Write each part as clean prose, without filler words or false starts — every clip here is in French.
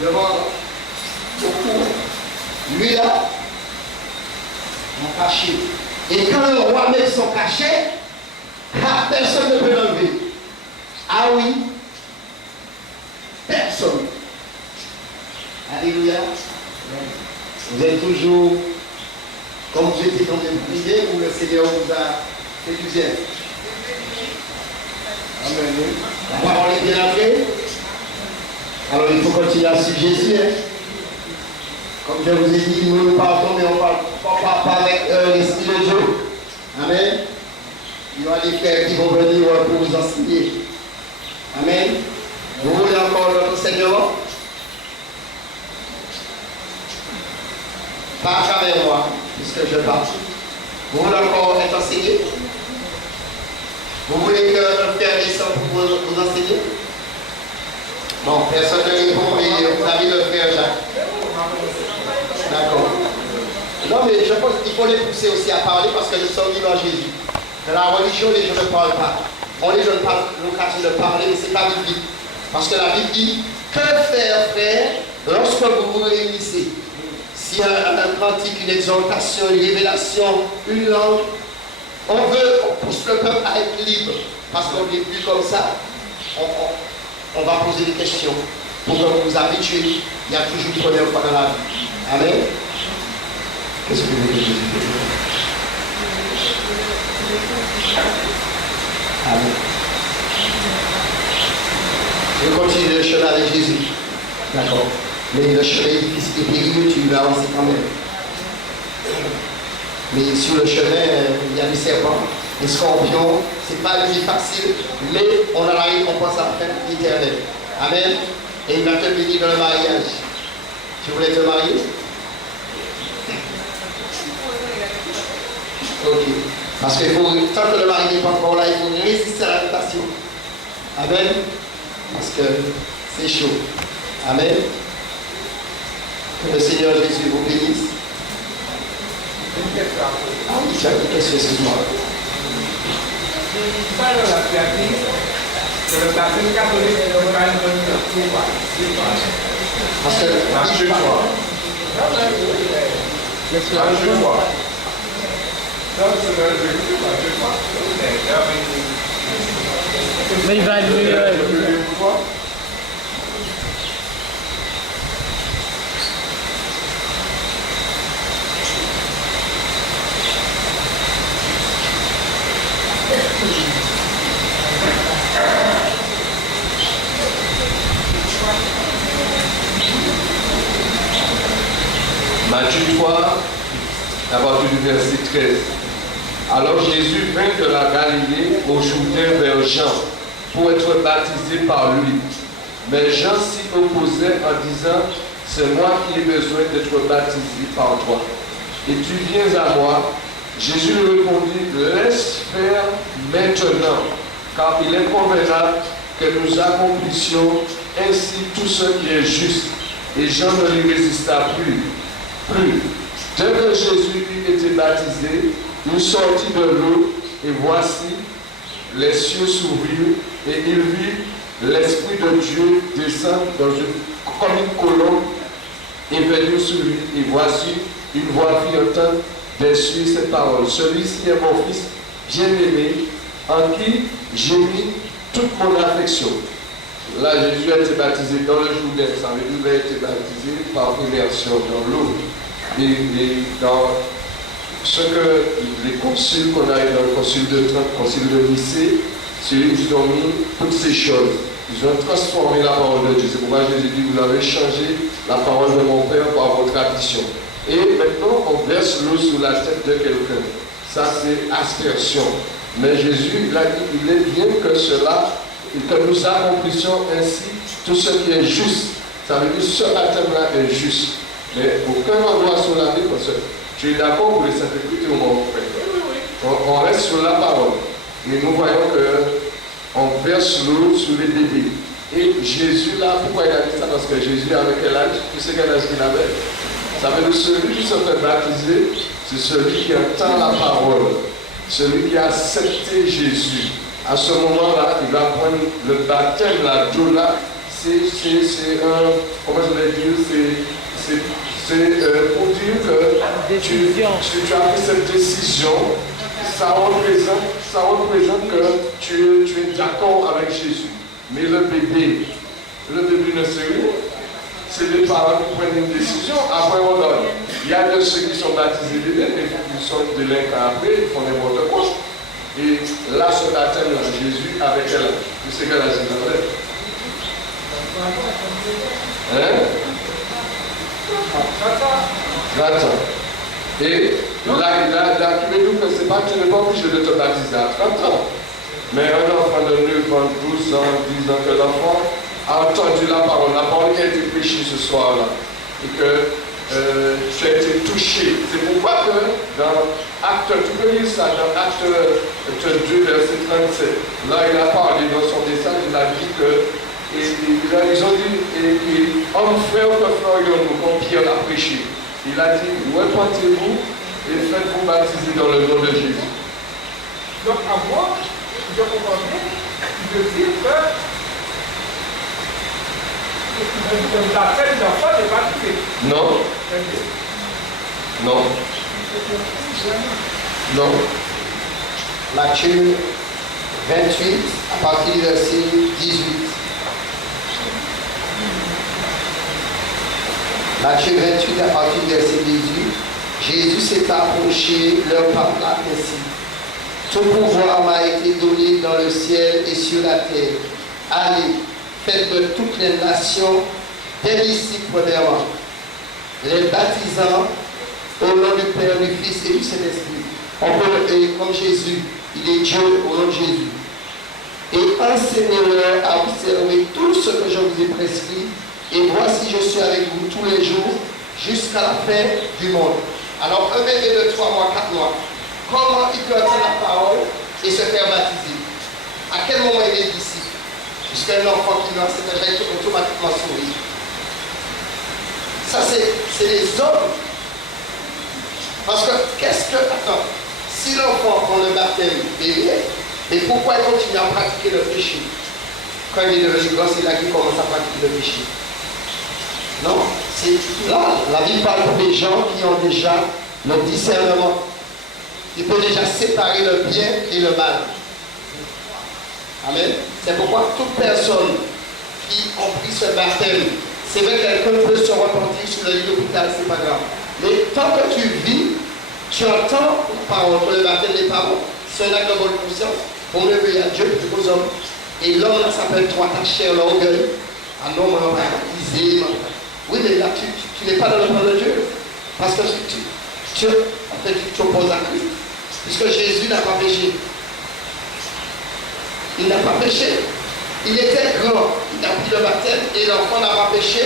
devant beaucoup. Lui là, on caché. Et quand le roi met son cachet, personne ne peut l'enlever. Ah oui, personne. Alléluia. Vous êtes toujours comme vous étiez dans une prière où le Seigneur vous a fait du bien. Amen. La parole est bien entrée. Alors il faut continuer à suivre Jésus. Hein. Comme je vous ai dit, nous partons, mais on ne parle pas avec l'Esprit de Dieu. Amen. Il y aura des frères qui vont venir pour vous enseigner. Amen. Vous voulez encore notre Seigneur? Pas à travers moi, puisque je parle. Vous voulez encore être enseigné? Vous voulez que le frère descende pour vous enseigner? Bon, personne ne répond, mais vous avez le frère Jacques. D'accord. Non, mais je pense qu'il faut les pousser aussi à parler parce que nous sommes vivants en Jésus. Dans la religion, les gens ne parlent pas. On les donne pas l'occasion de parler, mais ce n'est pas biblique. Parce que la Bible dit, que faire, frère, lorsque vous vous réunissez? S'il y a un cantique, une exhortation, une révélation, une langue, on pousse le peuple à être libre. Parce qu'on n'est plus comme ça. On va poser des questions pour que vous vous habituez. Il y a toujours une première fois dans la vie. Amen. Qu'est-ce que vous voulez que je dise? Amen. Je continue le chemin avec Jésus. D'accord. Mais le chemin est difficile et périlleux, tu vas avancer quand même. Mais sur le chemin, il y a des serpents, des scorpions. Ce n'est pas une vie facile, mais on a la récompense à la fin éternelle. Amen. Et il va te bénir dans le mariage. Tu voulais te marier? Ok. Parce que tant que le mari n'est pas encore là, il faut résister à la tentation. Amen. Parce que c'est chaud. Amen. Que le Seigneur Jésus vous bénisse. Ah oui, j'ai une question, excuse-moi. Le baptême catholique est pas une bonne chose. Parce que je crois. Mais il va être Matthieu 3, à partir du verset 13. Alors Jésus vint de la Galilée au Jourdain vers Jean pour être baptisé par lui. Mais Jean s'y opposait en disant, c'est moi qui ai besoin d'être baptisé par toi. Et tu viens à moi. Jésus lui répondit, laisse faire maintenant, car il est convenable que nous accomplissions ainsi tout ce qui est juste. Et Jean ne lui résista plus. Dès que Jésus eut été baptisé, il sortit de l'eau, et voici, les cieux s'ouvrirent, et il vit l'Esprit de Dieu descendre comme une colombe et venir sur lui. Et voici, une voix fit entendre des cieux ces paroles. Celui-ci est mon Fils bien-aimé, en qui j'ai mis toute mon affection. Là, Jésus a été baptisé dans le Jourdain. Ça veut dire qu'il a été baptisé par immersion dans l'eau. Et dans ce que les conciles qu'on a eu dans le concile de Trente, concile de Nicée, ils ont mis toutes ces choses. Ils ont transformé la parole de Dieu. C'est pourquoi Jésus dit, vous avez changé la parole de mon Père par vos traditions. Et maintenant, on verse l'eau sur la tête de quelqu'un. Ça, c'est aspersion. Mais Jésus, il a dit, il est bien que cela, que nous accomplissions ainsi tout ce qui est juste. Ça veut dire, ce baptême-là est juste. Mais aucun endroit sur la Bible, parce que tu es d'accord pour les Saintes Écritures, mon frère. On reste sur la parole. Et nous voyons qu'on verse l'eau sur les bébés. Et Jésus, là, pourquoi il a dit ça? Parce que Jésus, avec quel âge? Tu sais quel âge qu'il avait? Ça veut dire celui qui se fait baptiser, c'est celui qui entend la parole. Celui qui a accepté Jésus. À ce moment-là, il va prendre le baptême, la doula, c'est un, comment je vais dire, c'est pour dire que tu as pris cette décision, ça représente que tu es d'accord avec Jésus. Mais le bébé ne sait rien. C'est les parents qui prennent une décision, après on donne. Il y a de ceux qui sont baptisés bébés, mais qui sont délinquants après, ils font n'importe quoi. Et là, ce baptême là, Jésus avec elle, tu sais qu'elle a dit hein? 30 ans. Et là, tu veux dire que c'est pas, tu n'es pas obligé de te baptiser à 30 ans. Mais un enfant de 9 ans, 12 ans, 10 ans, que l'enfant a entendu la parole qui a été prêchée ce soir-là. Et que tu as été touché. C'est pourquoi que dans Acte, tu peux lire ça, dans Acte 2, verset 37, là il a parlé dans son message, il a dit que, ils ont dit, homme frère que ferions-nous, comme Pierre l'a prêché. Il a dit, repentez-vous et faites-vous baptiser dans le nom de Jésus. Donc à moi, je comprends bien de dire que la fête d'enfant n'est pas baptisé. Non. Non. Non. Matthieu 28, à partir du verset 18. Matthieu 28, à partir du verset 18. Jésus s'est approché, leur parla ainsi. Tout pouvoir m'a été donné dans le ciel et sur la terre. Allez, faites de toutes les nations des disciples premièrement, les baptisant au nom du Père, du Fils et du Saint-Esprit. Comme Jésus, il est Dieu au nom de Jésus. Et enseignez-leur à observer tout ce que je vous ai prescrit. Et voici, je suis avec vous tous les jours jusqu'à la fin du monde. Alors, un bébé de 3 mois, 4 mois, comment il peut entendre la parole et se faire baptiser? À quel moment il est ici? Jusqu'à un enfant qui meurt, c'est un automatiquement sourire. Ça, c'est les hommes. Parce que, attends, si l'enfant prend le baptême bébé, et pourquoi il continue à pratiquer le péché? Quand il est devenu grand, c'est là qu'il commence à pratiquer le péché. Non, c'est là, la Bible parle pour des gens qui ont déjà le discernement. Il peut déjà séparer le bien et le mal. Amen. C'est pourquoi toute personne qui a pris ce baptême, c'est vrai que quelqu'un peut se repentir sur le lit d'hôpital, c'est pas grave. Mais tant que tu vis, tu entends la parole, que le baptême n'est pas bon. C'est un acte de bonne conscience. Pour me lever à Dieu, plutôt qu'aux hommes. Et l'homme là s'appelle toi, ta chair, l'orgueil. Un homme baptisé. Oui, mais là, tu n'es pas dans le plan de Dieu. Parce que tu t'opposes à Christ. Puisque Jésus n'a pas péché. Il n'a pas péché. Il était grand. Il a pris le baptême et l'enfant n'a pas péché.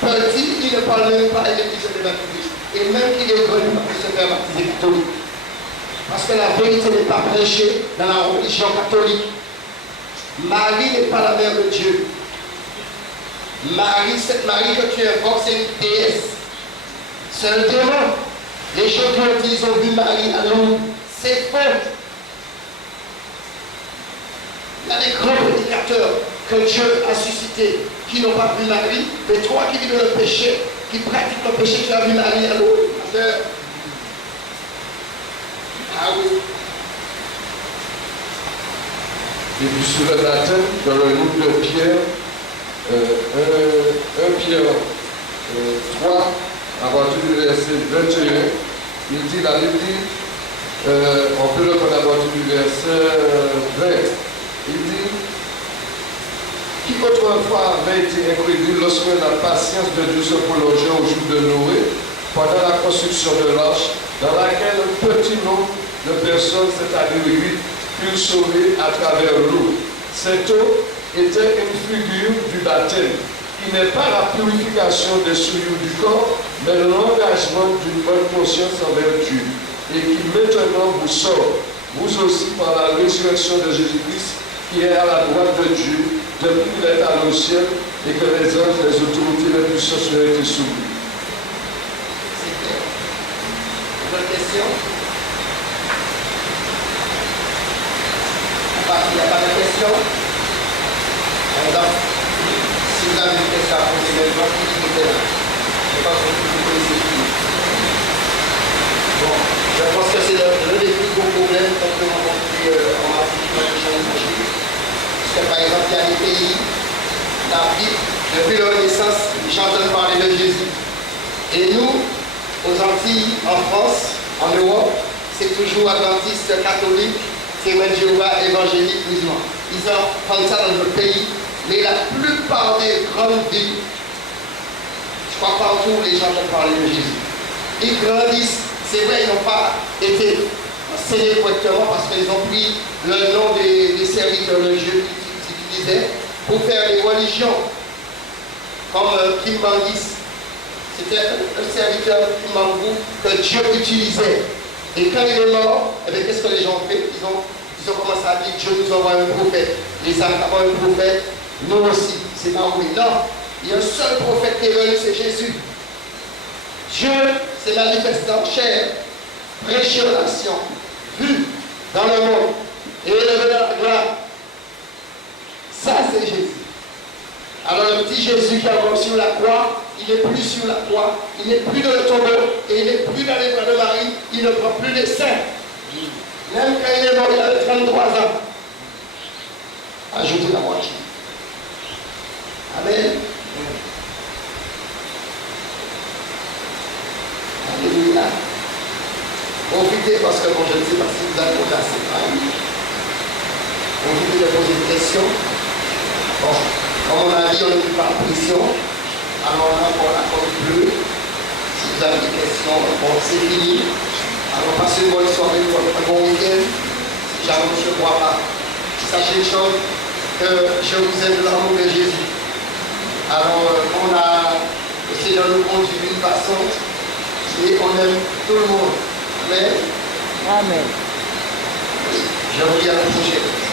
Petit, il ne parle même pas, il est dit se baptiser. Et même qu'il est grand, il ne peut pas se faire baptiser catholique. Parce que la vérité n'est pas prêchée dans la religion catholique. Marie n'est pas la mère de Dieu. Marie, cette Marie que tu invoques, c'est une déesse. C'est un démon. Les gens qui ont dit qu'ils ont vu Marie à Lourdes, c'est faux. Il y a des grands prédicateurs que Dieu a suscités qui n'ont pas vu Marie, mais toi qui vis dans le péché, qui pratiques le péché, tu as vu Marie à Lourdes. Ah oui. Et puis sur le baptême, dans le livre de Pierre, 1 Pierre 3, à partir du verset 21, il dit, la Bible dit, on peut le prendre à partir du verset 20, il dit, qui autrefois avait été incrédule lorsque la patience de Dieu se prolongeait au jour de Noé, pendant la construction de l'arche, dans laquelle un petit nombre de personnes, c'est-à-dire 8, furent sauvées à travers l'eau. Cette eau était une figure du baptême, qui n'est pas la purification des souillures du corps, mais l'engagement d'une bonne conscience envers Dieu, et qui maintenant vous sauve, vous aussi par la résurrection de Jésus-Christ, qui est à la droite de Dieu, depuis qu'il est allé au ciel, et que les anges, les autorités, les puissances lui ont été soumis. C'est clair. Votre question? Il n'y a pas de question? Donc, si vous avez fait ça pour les mêmes gens qui étaient là. Je pense que vous connaissez qui. Bon, je pense que c'est l'un des plus gros problèmes qu'on peut rencontrer en Afrique, dans les gens évangiles. Parce que par exemple, il y a des pays, l'Afrique, depuis leur naissance, ils entendent parler de Jésus. Et nous, aux Antilles, en France, en Europe, c'est toujours adventiste, catholique, témoin de Jéhovah, évangélique, musulman. Ils entendent ça dans notre pays, mais la plupart des grandes villes, je crois partout, les gens entendent parler de Jésus. Ils grandissent, c'est vrai, ils n'ont pas été enseignés correctement parce qu'ils ont pris le nom des serviteurs religieux qu'ils utilisaient pour faire des religions, comme Kimbangis. C'était un serviteur Kimbangu que Dieu utilisait. Et quand il est mort, eh bien, qu'est-ce que les gens ont fait? Ils ont commencé à dire Dieu nous envoie un prophète. Les Arabes ont un prophète, nous aussi. C'est pas oui. Non, il y a un seul prophète qui est venu, c'est Jésus. Dieu s'est manifesté en chair, prêché aux nations, vu dans le monde et élevé dans la gloire. Ça, c'est Jésus. Alors le petit Jésus qui est encore sur la croix, il n'est plus sur la croix, il n'est plus dans le tombeau et il n'est plus dans les bras de Marie, il ne prend plus les seins. Même quand il est mort, il avait 33 ans. Ajoutez la moitié. Amen. Alléluia. Profitez parce que bon, je ne sais pas si vous avez posé assez de temps. Profitez de poser une question. Bon, comme on a dit, on ne peut pas la pression. Alors on a encore la corde bleue. Si vous avez des questions, bon, c'est fini. Alors passez une bonne soirée, un bon week-end. Si jamais je ne crois pas, sachez une chose, que je vous aime de l'amour de Jésus. Alors on a essayé de nous conduire d'une façon et on aime tout le monde. Amen. Amen. Je vous dis à la prochaine.